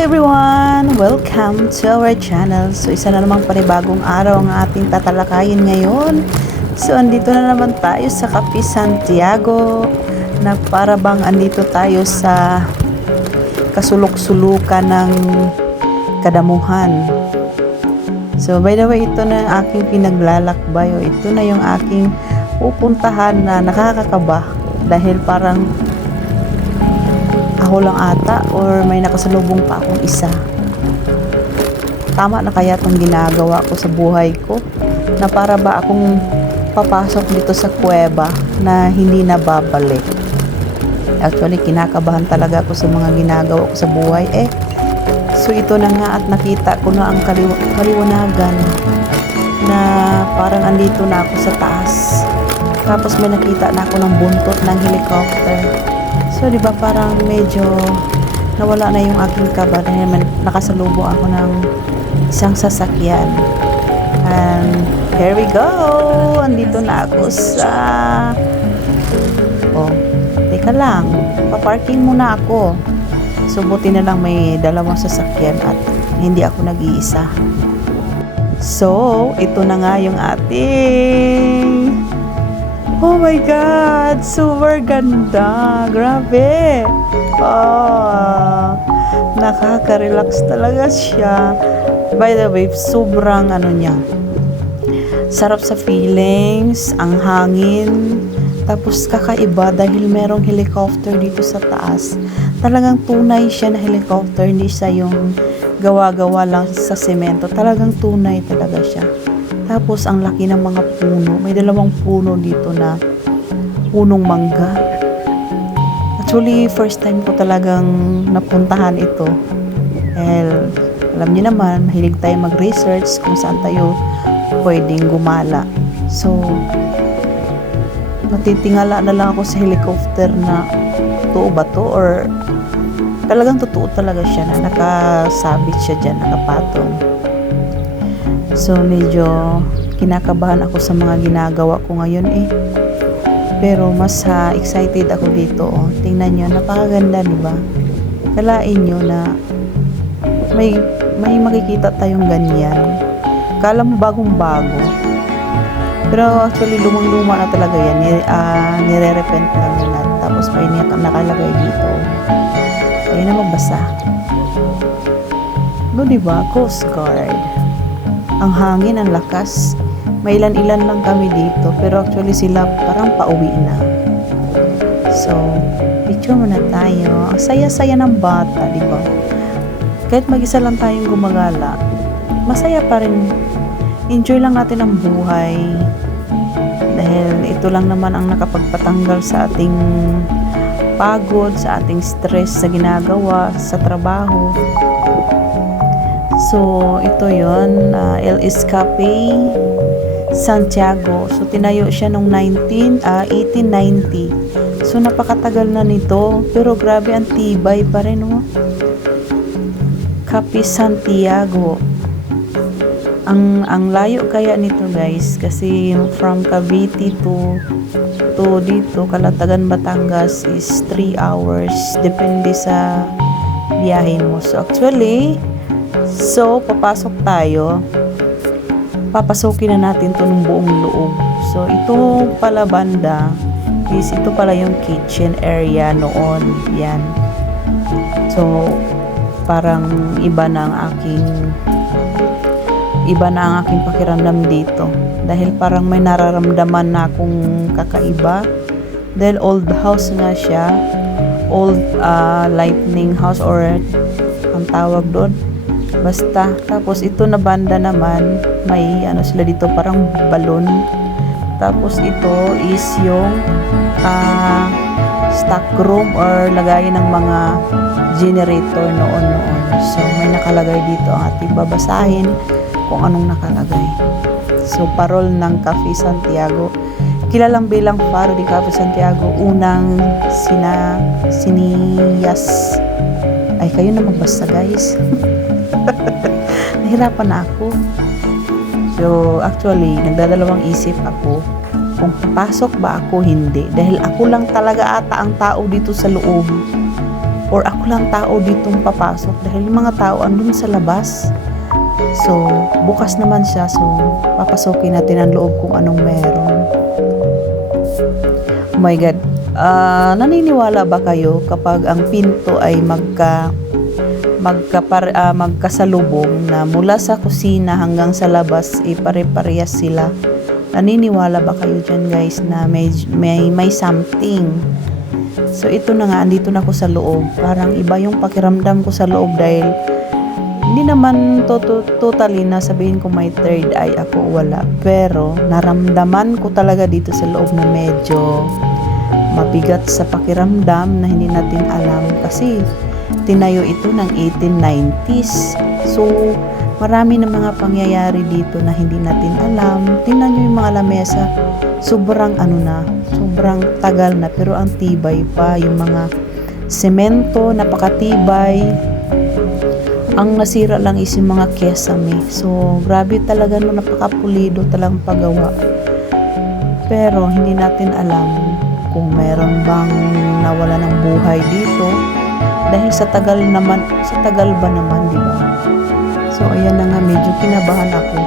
everyone! Welcome to our channel. So isa na namang panibagong araw ang ating tatalakayin ngayon. So andito na naman tayo sa Cafe Santiago na para bang andito tayo sa kasulok-sulukan ng Kadamuhan. So by the way, ito na yung aking pinaglalakbay. Ito na yung aking pupuntahan na nakakakaba dahil parang ako lang ata or may nakasalubong pa akong isa. Tama na kaya itong ginagawa ko sa buhay ko na para ba akong papasok dito sa kuweba na hindi na babalik. Actually, kinakabahan talaga ako sa mga ginagawa ko sa buhay. So ito na nga at nakita ko na ang kaliwanagan na parang andito na ako sa taas. Tapos may nakita na ako ng buntot ng helicopter. So, di ba parang medyo nawala na yung aking kaba dahil nakasalubong ako ng isang sasakyan. And here we go! Andito na ako sa... teka lang. Paparking muna ako. So, buti na lang may dalawang sasakyan at hindi ako nag-iisa. So, ito na nga yung ating... Oh my God! Super ganda! Grabe! Nakaka-relax talaga siya. By the way, sobrang niya. Sarap sa feelings, ang hangin. Tapos kakaiba dahil merong helicopter dito sa taas. Talagang tunay siya na helicopter. Hindi siya yung gawa-gawa lang sa semento. Talagang tunay talaga siya. Tapos, ang laki ng mga puno. May dalawang puno dito na punong mangga. Actually, first time ko talagang napuntahan ito. Dahil, alam niyo naman, mahilig tayo mag-research kung saan tayo pwedeng gumala. So, natitingala na lang ako sa helicopter na totoo ba to? Or talagang totoo talaga siya na nakasabit siya dyan, nakapatong. So, medyo kinakabahan ako sa mga ginagawa ko ngayon Pero mas excited ako dito. Tingnan nyo, napakaganda, di ba? Kalain nyo na may makikita tayong ganyan. Kala mo bagong-bago. Pero actually, lumang-luma na talaga yan. Nire-repent lang nila. Tapos may nakalagay dito. Ayun na magbasa. No, di ba? Coast Guard. Ang hangin, ang lakas. May ilan-ilan lang kami dito. Pero actually sila parang pauwi na. So, picture muna tayo. Ang saya-saya ng bata, di ba? Kahit mag-isa lang tayong gumagala, masaya pa rin. Enjoy lang natin ang buhay. Dahil ito lang naman ang nakapagpatanggal sa ating pagod, sa ating stress sa ginagawa, sa trabaho. So, ito yon El Escape Santiago. So, tinayo siya noong 1890. So, napakatagal na nito. Pero grabe, ang tibay pa rin, Cafe Santiago. Ang layo kaya nito, guys. Kasi from Cavite to dito, Calatagan, Batangas is 3 hours. Depende sa biyahe mo. So, actually... So, papasok tayo. Papasukin na natin ito ng buong loob. So, ito pala banda is ito pala yung kitchen area noon. Yan. So, parang iba na ang aking pakiramdam dito. Dahil parang may nararamdaman na akong kakaiba. Dahil old house nga siya. Old lightning house or ang tawag doon. Basta, tapos ito na banda naman, may sila dito parang balon. Tapos ito is yung stock room or lagayan ng mga generator noon. So, may nakalagay dito ang ating babasahin kung anong nakalagay. So, parol ng Cafe Santiago. Kilalang bilang Faro de Cafe Santiago, unang siniyas. Ay, kayo na magbasa, guys. Nahirapan na ako. So, actually, nagdadalawang isip ako kung papasok ba ako, hindi. Dahil ako lang talaga ata ang tao dito sa loob. or ako lang tao ditong papasok dahil yung mga tao andun sa labas. So, bukas naman siya. So, papasokin natin ang loob kung anong meron. Oh my God. Naniniwala ba kayo kapag ang pinto ay magkasalubong na mula sa kusina hanggang sa labas pare-parehas sila? Naniniwala ba kayo dyan guys na may something? So ito na nga, andito na ako sa loob. Parang iba yung pakiramdam ko sa loob dahil hindi naman totally na sabihin ko may third eye ako, wala. Pero naramdaman ko talaga dito sa loob na medyo mabigat sa pakiramdam na hindi natin alam kasi tinayo ito ng 1890s. So, marami na mga pangyayari dito na hindi natin alam. Tingnan nyo yung mga lamesa. Sobrang sobrang tagal na pero ang tibay pa. Yung mga semento, napakatibay. Ang nasira lang is yung mga kesame. So, grabe talaga no, napakapulido talagang paggawa. Pero, hindi natin alam kung meron bang nawala ng buhay dito. Dahil sa tagal ba naman, di ba? So, ayan na nga, medyo kinabahan ako.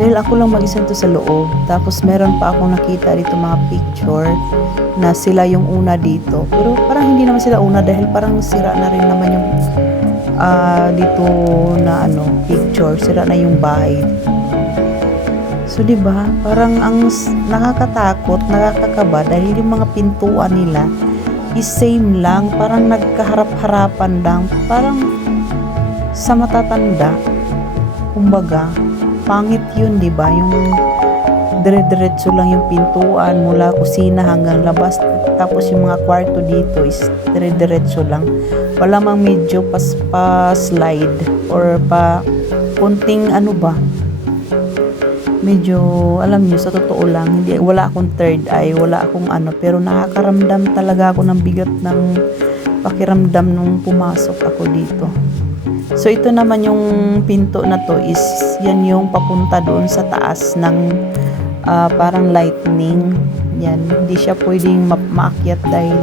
Dahil ako lang mag-isa to sa loob. Tapos, meron pa akong nakita dito mga picture na sila yung una dito. Pero parang hindi naman sila una dahil parang sira na rin naman yung dito na picture. Sira na yung bahay. So, di ba? Parang ang nakakatakot, nakakakaba dahil yung mga pintuan nila is same lang. Parang nagkaharap-harapan lang. Parang sa matatanda. Kumbaga, pangit yun, di ba? Yung dire-diretso lang yung pintuan mula kusina hanggang labas. Tapos yung mga kwarto dito is dire-diretso lang. Wala mang medyo pa-slide or pa kunting medyo, alam niyo, sa totoo lang, wala akong third eye, wala akong pero nakakaramdam talaga ako ng bigat ng pakiramdam nung pumasok ako dito. So, ito naman yung pinto na to is, yan yung papunta doon sa taas ng parang lightning. Yan, hindi siya pwedeng maakyat dahil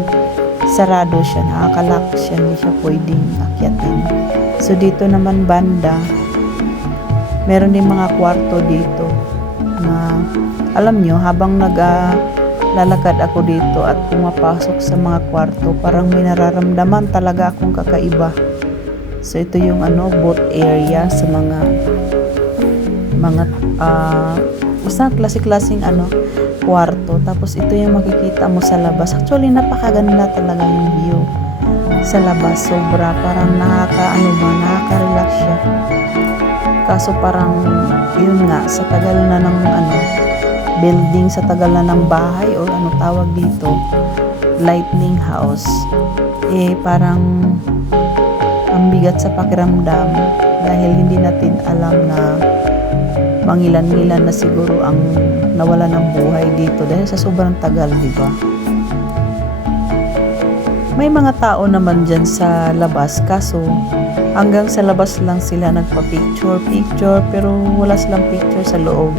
sarado siya, nakakalock siya, hindi siya pwedeng akyatin. So, dito naman banda, meron din mga kwarto dito na alam nyo, habang lalakad ako dito at pumapasok sa mga kwarto, parang may nararamdaman talaga akong kakaiba. So, ito yung boat area sa mga basta klase-klaseng kwarto. Tapos, ito yung makikita mo sa labas. Actually, napakaganda talaga yung view sa labas. Sobra, parang nakaka-relax siya. Kaso parang, yun nga, sa tagal na ng building, sa tagal na ng bahay, o tawag dito, lightning house, parang, ang bigat sa pakiramdam, dahil hindi natin alam na mangilan-ngilan na siguro ang nawala ng buhay dito, dahil sa sobrang tagal, di ba? May mga tao naman dyan sa labas, kaso hanggang sa labas lang sila nagpa-picture, pero wala silang picture sa loob.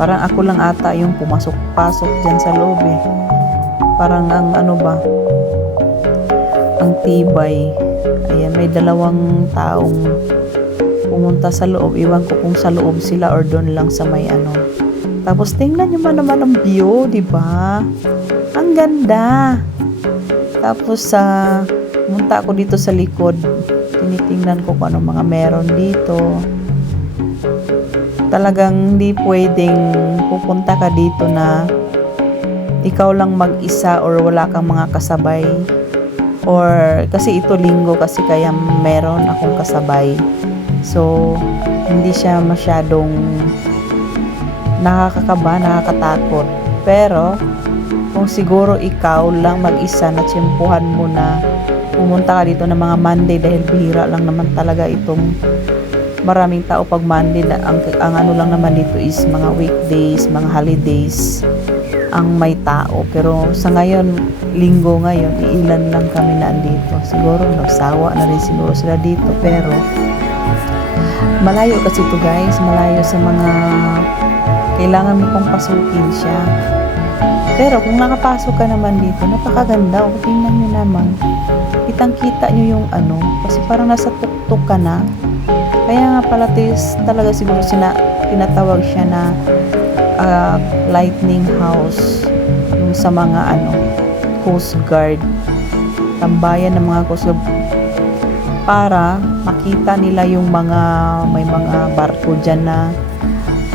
Parang ako lang ata yung pumasok-pasok dyan sa loob Parang ang ang tibay. Ayan, may dalawang taong pumunta sa loob. Iwan ko kung sa loob sila or doon lang sa may Tapos tingnan nyo naman ang view, di ba? Ang ganda. Tapos munta ako dito sa likod. Tinitingnan ko kung anong mga meron dito. Talagang hindi pwedeng pupunta ka dito na ikaw lang mag-isa or wala kang mga kasabay. Or kasi ito linggo kasi kaya meron akong kasabay. So, hindi siya masyadong nakakakaba, nakakatakot. Pero, kung siguro ikaw lang mag-isa na tsempuhan mo na pumunta ka dito ng mga Monday dahil bihira lang naman talaga itong maraming tao pag Monday na ang lang naman dito is mga weekdays, mga holidays ang may tao. Pero sa ngayon, linggo ngayon, iilan lang kami na andito. Siguro nagsawa na rin siguro sila dito, pero Malayo kasi to guys, malayo sa mga kailangan mo pang pasukin siya. Pero kung nakapasok ka naman dito, napakaganda. O tingnan nyo naman, kitang-kita nyo yung ano, kasi parang nasa tuktok ka na. Kaya nga pala talaga siguro tinatawag siya na lightning house, yung sa mga ano, Coast Guard, tambayan ng mga Coast Guard, para makita nila yung may mga barko dyan na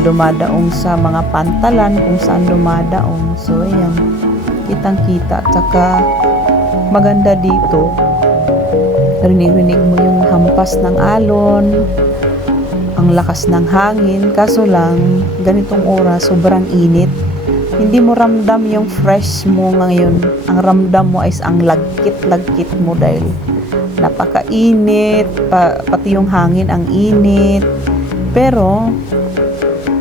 dumadaong sa mga pantalan kung saan dumadaong. So ayan, kitang kita. Tsaka maganda dito, rinig-rinig mo yung hampas ng alon, ang lakas ng hangin. Kaso lang, ganitong oras sobrang init, hindi mo ramdam yung fresh mo ngayon. Ang ramdam mo is ang lagkit mo dahil napakainit, pati yung hangin ang init. Pero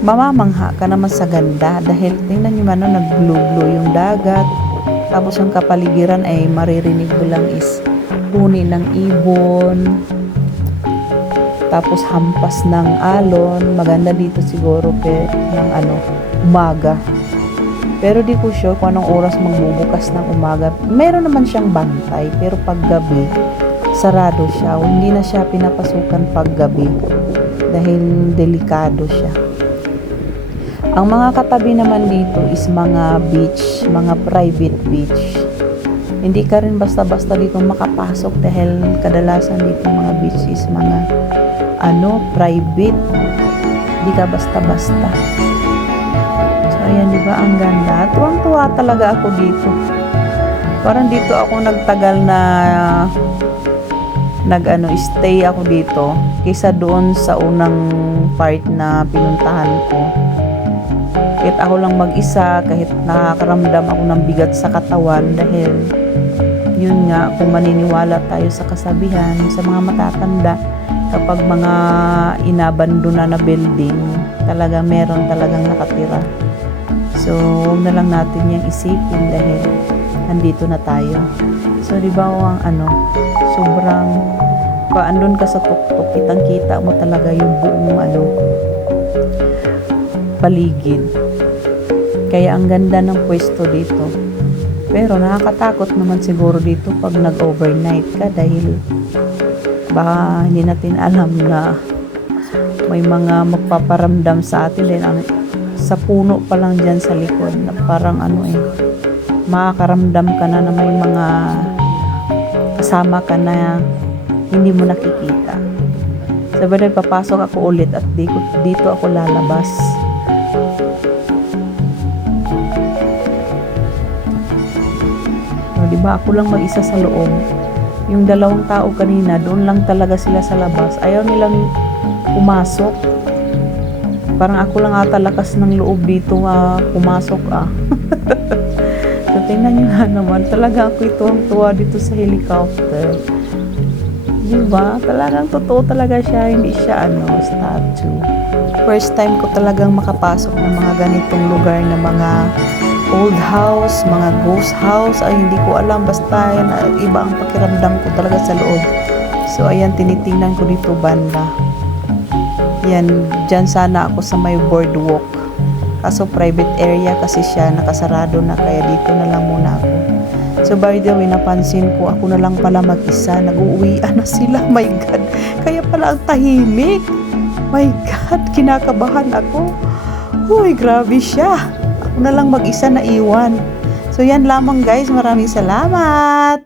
mamamangha ka naman sa ganda dahil tingnan nyo man, nag-blue-blue yung dagat, tapos yung kapaligiran ay maririnig mo lang is huni ng ibon, tapos hampas ng alon. Maganda dito siguro ng umaga, pero di ko sure kung anong oras magbubukas ng umaga. Meron naman siyang bantay, pero pag gabi sarado siya, hindi na siya pinapasukan pag gabi dahil delikado siya. Ang mga katabi naman dito is mga beach, mga private beach. Hindi ka rin basta-basta dito makapasok dahil kadalasan dito mga beach is mga private. Hindi ka basta-basta. So ayan, di ba ang ganda? Tuwang-tuwa talaga ako dito. Parang dito ako nagtagal na stay ako dito kaysa doon sa unang part na pinuntahan ko. Kahit ako lang mag-isa, kahit nakakaramdam ako ng bigat sa katawan dahil yun nga, kung maniniwala tayo sa kasabihan sa mga matatanda, kapag mga inabandona na building, talaga meron talagang nakatira. So huwag na lang natin yung isipin dahil nandito na tayo. So di ba sobrang andun ka sa tuktok, kitang-kita mo talaga yung buong paligid. Kaya ang ganda ng pwesto dito. Pero nakakatakot naman siguro dito pag nag-overnight ka dahil baka hindi natin alam na may mga magpaparamdam sa atin din. Sa puno pa lang dyan sa likod na parang makakaramdam ka na may mga kasama ka na hindi mo nakikita. Sabay papasok ako ulit at dito ako lalabas. Diba, ako lang mag-isa sa loob. Yung dalawang tao kanina, doon lang talaga sila sa labas. Ayaw nilang pumasok. Parang ako lang ata lakas ng loob dito pumasok So tingnan nyo nga naman, talaga ako tuwang-tuwa dito sa helicopter. Diba? Talagang totoo talaga siya, hindi siya statue. First time ko talagang makapasok ng mga ganitong lugar na mga old house, mga ghost house, ay hindi ko alam, basta yan, iba ang pakiramdam ko talaga sa loob. So ayan, tinitingnan ko dito banda. Yan, dyan sana ako sa may boardwalk. Kaso private area kasi siya, nakasarado na, kaya dito na lang muna ako. So by the way, napansin ko, ako na lang pala mag-isa, nag-uuwian na sila, my God. Kaya pala ang tahimik. My God, kinakabahan ako. Uy, grabe siya. Ako na lang mag-isa na iwan. So yan lamang guys, maraming salamat.